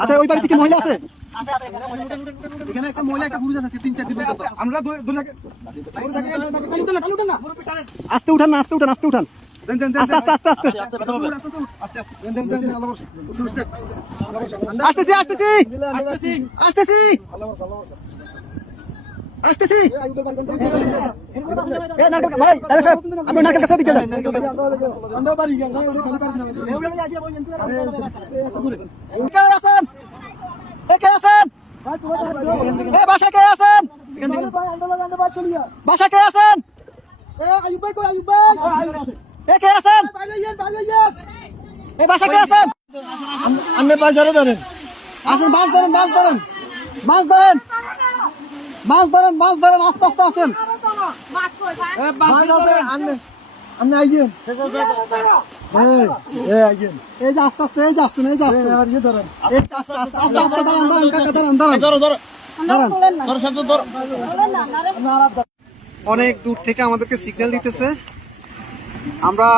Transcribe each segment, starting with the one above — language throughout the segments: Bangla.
আচ্ছা ওই বাড়িতে কি মহিলা আছে? এখানে একটা মহিলা একটা পুরুষ আছে 3-4 দিন পর্যন্ত। আমরা আস্তে উঠান না, আস্তে উঠান, আস্তে উঠান, আস্তে আস্তে আস্তে আস্তে আসতেছি আসতেছি আসতেছি আসতেছি। ভাই আপনি নারকেল কাছে দিকে যান। কে আছেন? কে আছেন? বাসায় কে আছেন? বাসায় কে আছেন? কে আছেন? বাসায় কে আছেন? আপনি বাজারে ধরেন, আসেন, মাছ ধরেন, মাছ ধরেন, মাছ ধরেন, মাছ ধরেন, মাছ ধরেন, আস্তে আস্তে আসেন। এই যে আস্তে আস্তে, এই যে আসছেন, এই যে আসছেন, আস্তে আস্তে আস্তে আস্তে দাঁড়ান, দাঁড়ান কাকা, দাঁড়ান, দাঁড়ান, অনেক দূর থেকে আমাদেরকে সিগন্যাল দিতেছে। আমরা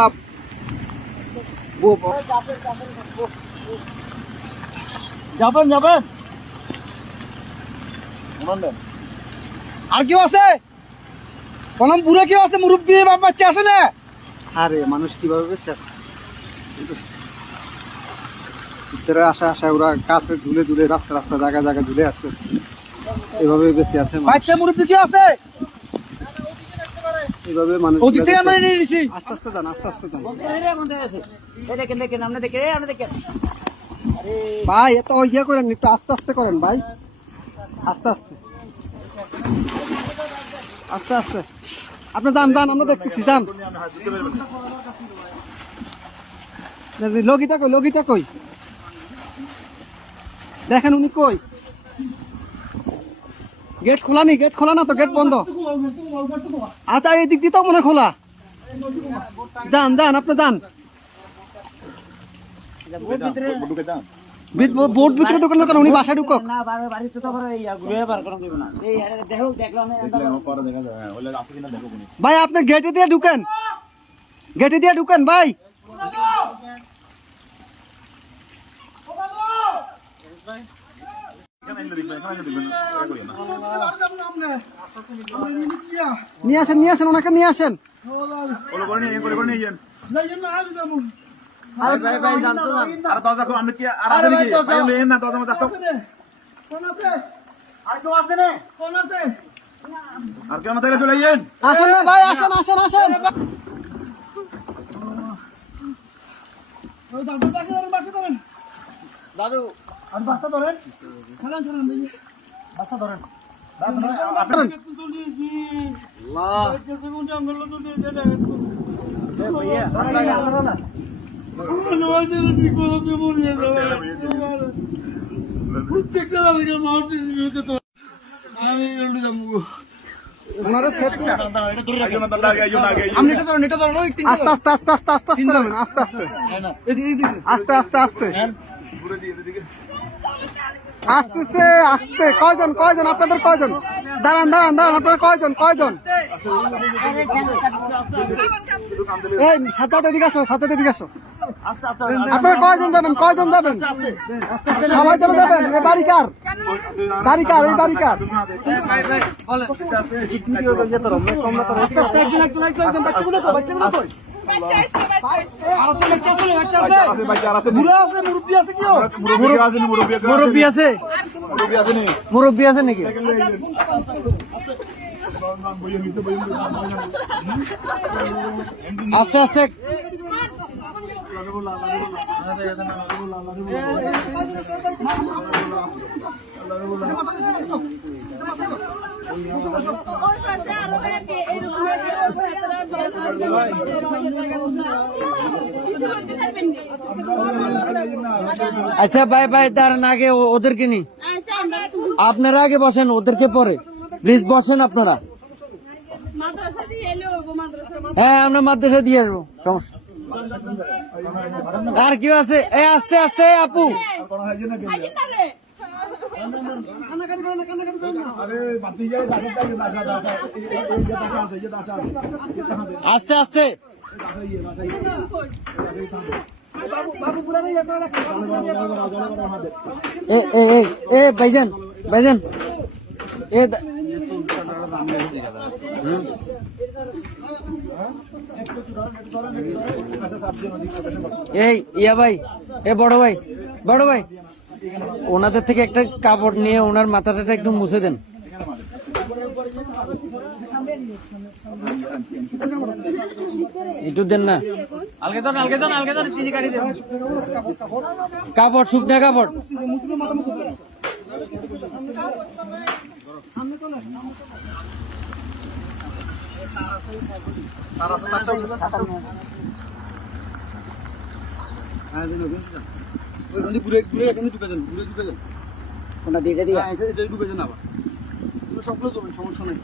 যাবেন যাবেন। আর কেউ আছে? কলম পুরো কেউ আছে? মুরব্বী বাচ্চা আছে না? আরে মানুষ কিভাবে বেঁচে আছে? ভিতরে আসা আসা ওরা কাছে ঝুলে ঝুলে, রাস্তা রাস্তা জায়গা জায়গা ঝুলে আছে, এভাবে বেঁচে আছে। বাচ্চা মুরব্বী কি আছে? এভাবে মানুষ আস্তে আস্তে যান, আস্তে আস্তে যান ভাই। এত ইয়ে করেন, একটু আস্তে আস্তে করেন ভাই, আস্তে আস্তে আস্তে আস্তে। আপনি যান যান, আমরা দেখতেছি, যান। লগিটা কই, লগিটা কই? দেখেন উনি কই? গেট খোলা নি? গেট খোলা না তো, গেট বন্ধ। আচ্ছা এই দিক দিয়ে তো মনে খোলা। যান যান, আপনি যান। বোট ভিতরে দোকান কেন? উনি বাসায় ঢুকক। ভাই আপনি গেটে দিয়ে ঢুকেন, গেটে দিয়ে ঢুকেন ভাই। নিয়ে আসেন, নিয়ে আসেন, ওনাকে নিয়ে আসেন। আসেন না ভাই, আসেন আসেন আসেন। দাদু বাচ্চা ধরেন, বাচ্চা ধরেন। আস্তে আস্তে আস্তে আস্তে আস্তে আস্তে আস্তে আস্তে আস্তে আস্তে আসতেছে আস্তে। কয়জন কয়জন আপনাদের? কয়জন? দাঁড়ান দাঁড়ান দাঁড়ান, আপনাদের কয়জন? কয়জন? এই সাথে এদিকে আসো, সাথে এদিকে আসো। আপনারা কয়জন যাবেন? কয়জন যাবেন? সবাই চলে যাবেন? এই বাড়ি কার? বাড়ি কার? এই বাড়ি কার? মুরব্বী আছে, মুরব্বী আছে নাকি? আস্তে আস্তে আচ্ছা ভাই ভাই দাঁড়ান, আগে ওদেরকে নি, আপনারা আগে বসেন, ওদেরকে পরে প্লিজ বসেন আপনারা। হ্যাঁ আমরা মাদ্রাসা দিয়ে আসবো, সমস্যা। আর কেউ আছে? এই আস্তে আস্তে আপু, আস্তে আস্তে বাবু পুরানো ইয়ে করে রাখেন, বাবু পুরানো ইয়ে করে রাখেন। এ ভাইজান ভাইজান এই ইয়া ভাই বড় ভাই ওনাদের থেকে একটা কাপড় নিয়ে ওনার মাথাটা একটু মুছে দেন। একটু দেন না কাপড়, শুকনা কাপড়। কোনটা দিয়ে এটা দিয়ে সবগুলো সমস্যা নেই।